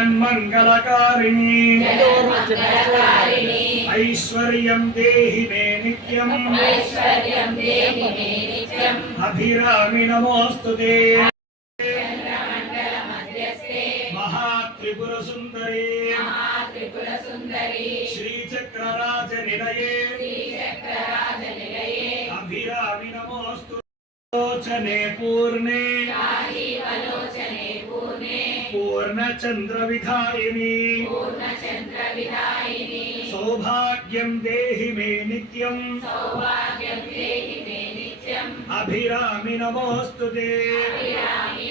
జగన్మంగళకారిణి ఐశ్వర్యం దేహి మే నిత్యం. అభిరామి నమోస్తు మహాత్రిపుర సుందరి శ్రీచక్రరాజ నిలయే అభిరామి నమోస్తు పూర్ణే. పూర్ణే పూర్ణచంద్ర విధాయిని పూర్ణచంద్ర విధాయిని సౌభాగ్యం దేహి మే నిత్యం సౌభాగ్యం దేహి మే నిత్యం అభిరామి నమోస్తు అభిరామి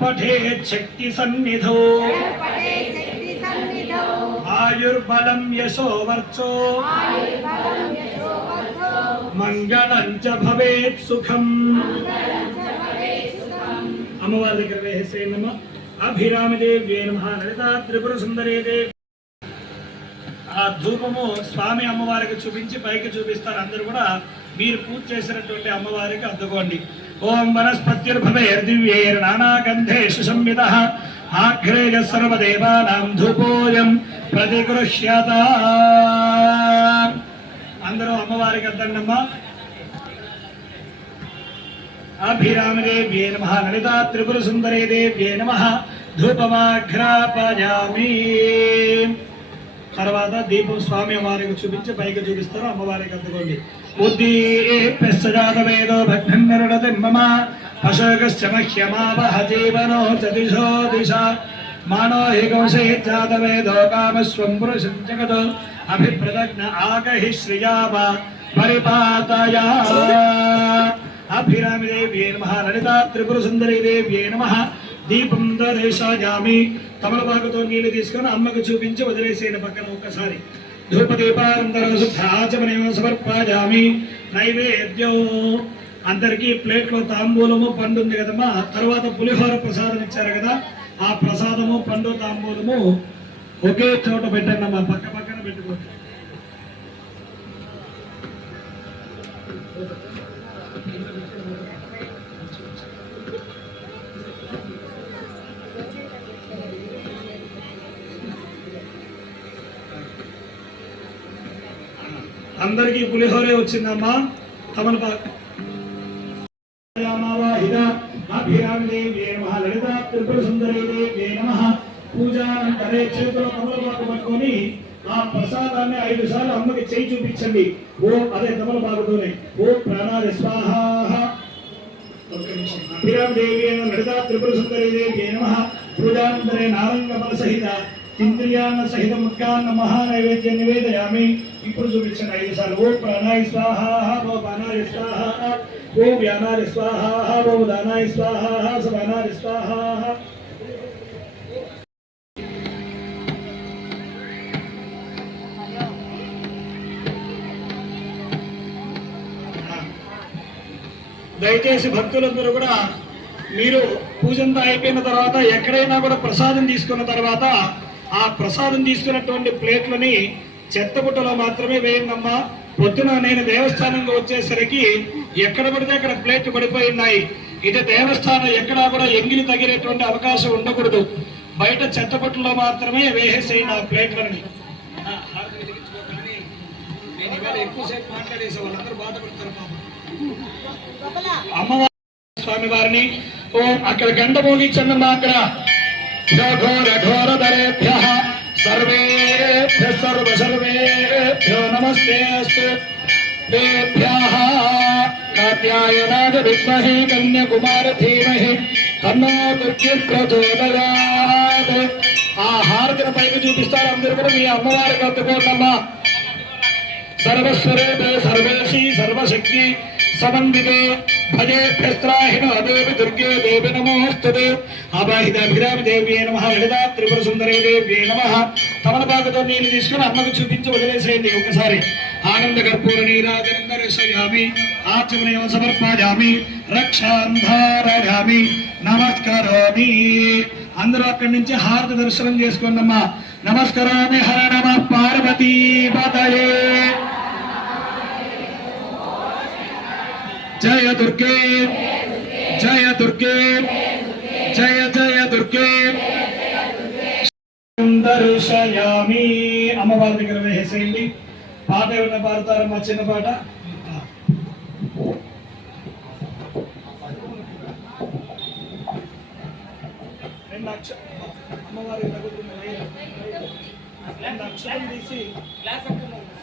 పఠేత్ శక్తి సన్నిధో. ఆయుర్బలం యశో వర్చో చ భవేత్ సుఖం. సుఖం. అమ్మవారి దగ్గర వేసేనమ్మ అభిరామదేవ్యే నమ. లలితా త్రిపుర సుందరే దేవి. ఆ ధూపము స్వామి అమ్మవారికి చూపించి పైకి చూపిస్తారు. అందరూ కూడా మీరు పూజ చేసినటువంటి అమ్మవారికి అద్దుకోండి. ఓం వనస్పత్యుర్భవేర్దివ్యేర్ నానాగంధేషు సంవిద ఆఘ్రేయ సర్వదేవానాం ధూపోయం ప్రతిగృహ్యత అందరూ అమ్మవారికి అద్దండమ్మా అభిరామదేవ్యే నమ. లలితా త్రిపుర సుందరే దేవ్యే నమ. ధూపమాఘ్రాపయామి తర్వాత దీపం స్వామి వారికి చూపించి పైకి చూపిస్తారు. అమ్మవారికి అందుకోండి ఉద్దీప్యస్సజాతవేదో భగ్నం నిరడతి మమ అశోకశ్చ మహ్యమావహ జీవనో చ దిశో దిశ మానో హి కౌశేజ్జాతవేదో కామస్వం పురుషం జగతో అభిప్రదగ్న ఆగహి శ్రియావ పరిపాతయా అభిరామిదేవ్యే నమ లలితా త్రిపుర సుందరీ దేవ్యే నమ దీపం దర్శయామి తమలపాకుతో నీళ్ళు తీసుకొని అమ్మకు చూపించి వదిలేసేన పక్కన ఒక్కసారి ధూపదీపానంతరం శుద్ధాచమనేమ సమర్పయామి. నైవేద్యం. అందరికీ ప్లేట్లో తాంబూలము పండు ఉంది కదమ్మా. తర్వాత పులిహోర ప్రసాదం ఇచ్చారు కదా. ఆ ప్రసాదము పండు తాంబూలము ఒకే చోట పెట్టండి అమ్మా. పక్క పక్కన పెట్టుకోండి. అందరికీ పులిహోరే వచ్చిందమ్మా. తమలపాకు అభిరామదేవ్యే నమ. లలితా త్రిపుర పూజానంతరే చేతిలో తమలపాకు పట్టుకొని ఆ ప్రసాదాన్ని ఐదు సార్లు అమ్మకి చేయి చూపించండి. ఓ అదే తమలపాకుతోనే. ఓ ప్రాణాది స్వాహ. అభిరామదేవ్యే నమ లలితా త్రిపుర సుందరి దేవి నమ. పూజానంతరే నారంగ సహిత ఇంద్రియాన్న సహిత ముఖ్యాన్న మహానైవేద్యం నివేదయామి. ఇప్పుడు చూపించండి ఐదు సార్లు. ఓ ప్రాణాయ స్వాహ ఓ బాణాయ స్వాహ ఓ వ్యానాయ స్వాహ ఓ దానాయ స్వాహ సమానాయ స్వాహ దయచేసి భక్తులందరూ కూడా మీరు పూజంతా అయిపోయిన తర్వాత ఎక్కడైనా కూడా ప్రసాదం తీసుకున్న తర్వాత ఆ ప్రసాదం తీసుకున్నటువంటి ప్లేట్లని చెత్తబుట్టలో మాత్రమే వేయండమ్మా. పొద్దున నేను దేవస్థానంకి వచ్చేసరికి ఎక్కడ పడితే అక్కడ ప్లేట్లు పడిపోయి ఉన్నాయి. ఇది దేవస్థానం ఎక్కడా కూడా ఎంగిలి తగిలేటువంటి అవకాశం ఉండకూడదు. బయట చెత్తబుట్టలో మాత్రమే వేసేసేయండి ఆ ప్లేట్లని. ఆ, హారతి వెలిగించుకో కానీ నేను ఇవాళ ఎక్కువసేపు మాట్లాడేసే వాళ్ళందరూ బాధపడతారు పాపం. అమ్మవారి. స్వామి వారిని ఓ అక్కడ గంట మోగించండి అక్కడ ఘోర ఘోర ధరేభ్య సర్వేభ్య సర్వ సర్వేభ్యో నమస్తే అస్తు तेभ्यः कात्यायनाय विद्महे कन्याकुमार धीमहि तन्नो दुर्गे प्रचोदयात् ఆ హారతిని పైకి చూపిస్తారు అందరూ కూడా మీ అమ్మవారికి అందుకోండమ్మా సర్వస్వరూపే సర్వేశి సర్వశక్తి సమన్వితే భజే భ్యస్త్రాహిణ దుర్గే దేవి అబాహిత అబాహితాభిరామి దేవి నమ లలితా త్రిపుర సుందరే దేవి నమ తమలపాకుతో నీళ్ళు తీసుకుని అమ్మకు చూపించి వదిలేసేయండి ఒకసారి ఆనంద కర్పూర నీరాజనం దర్శయామి ఆచమనయం సమర్పయామి రక్షాంధారయామి నమస్కరోమి. అందరూ అక్కడి నుంచి హారతి దర్శనం చేసుకోండమ్మా. నమస్కరామి హర నమ దుర్గే. జయ దుర్గే. జయ జయ దుర్గే. దర్శయామి అమ్మవారి దగ్గర వేసేయండి. పాట ఏమన్నా మా చిన్న పాట. రెండు అక్ష అమ్మవారి రెండు అక్షరం తీసి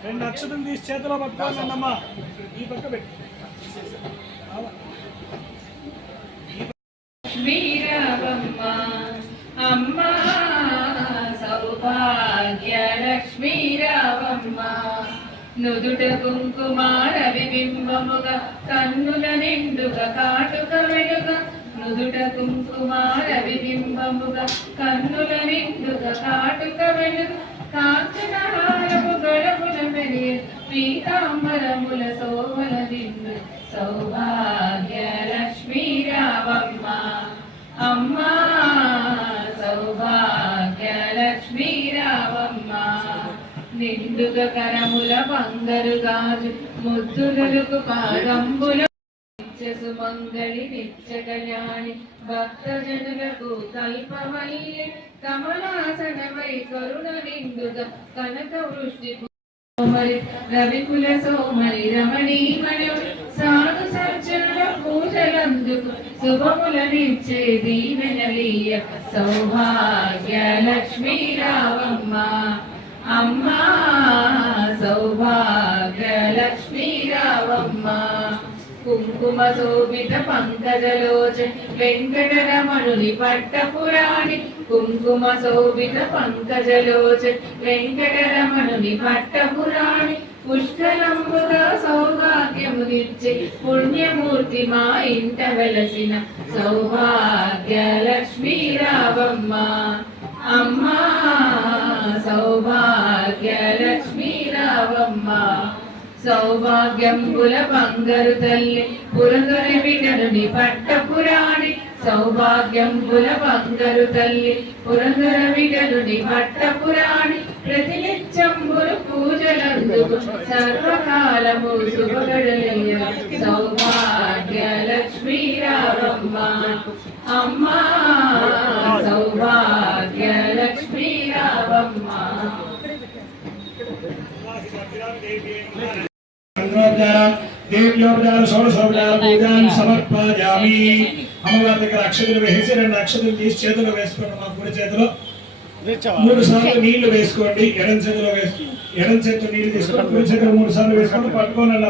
రెండు అక్షరం తీసి చేతిలో పట్టుకోవాలన్నమ్మా ఈ పక్క పెట్టి. లక్ష్మీరావమ్మ అమ్మ సౌభాగ్య లక్ష్మీరావమ్మ నుదుట కుంకుమార విబింబముగా కన్నుల నిండుగా కాటుక వెనుక నుదుట కుంకుమార విబింబముగా కన్నుల నిండుగా కాటు నిండుగ కరముల బంగారు గాజు ముద్దులకు పాదంబుల నిత్య సుమంగళి నిత్య కళ్యాణి భక్త జనులకు కల్పవల్లి కమలాసనమై కరుణ నిండుగ కనక వృష్టి సోమరి రవికుల సోమరి రమణీమణి సాధు సజ్జనుల పూజలందుకు శుభములనిచ్చే దీవెనలీయ సౌభాగ్య లక్ష్మీ రావమ్మ. అమ్మా సౌభాగ్య రావమ్మ. కుంకుమ శోభిత పంకజలోచ వెంకటరమణుని పట్టపురాణి. కుంకుమ శోభిత పంకజలోచ వెంకటరమణుని పట్టపురాణి. పుష్కలంబుగా సౌభాగ్యమునిచ్చే పుణ్యమూర్తి మా ఇంట వెలసిన సౌభాగ్య లక్ష్మీ రావమ్మ. అమ్మా రావమ్మ సౌభాగ్యంబుల బంగారు తల్లి పురందర విటనుని పట్టపురాణి సౌభాగ్యంబుల బంగారు తల్లి పురందర విటనుని పట్టపురాణి ప్రతినిత్యంబులు పూజలందుకు సర్వకాలము శుభగడలయ్య సౌభాగ్య లక్ష్మీ రావమ్మ అమ్మా దేవ్యోపచార షోడశోపచార పూజాన్ని సమర్పయామి అమ్మవారి దగ్గర అక్షతులు వేసి రెండు అక్షతులు తీసి చేతిలో వేసుకోండి మా కుడి చేతిలో. మూడు సార్లు నీళ్ళు వేసుకోండి ఎడం చేతిలో వేసు ఎడం చేతిలో నీళ్ళు తీసుకొని కుడి చేతిలో మూడు సార్లు వేసుకొని పట్టుకోండి అన్న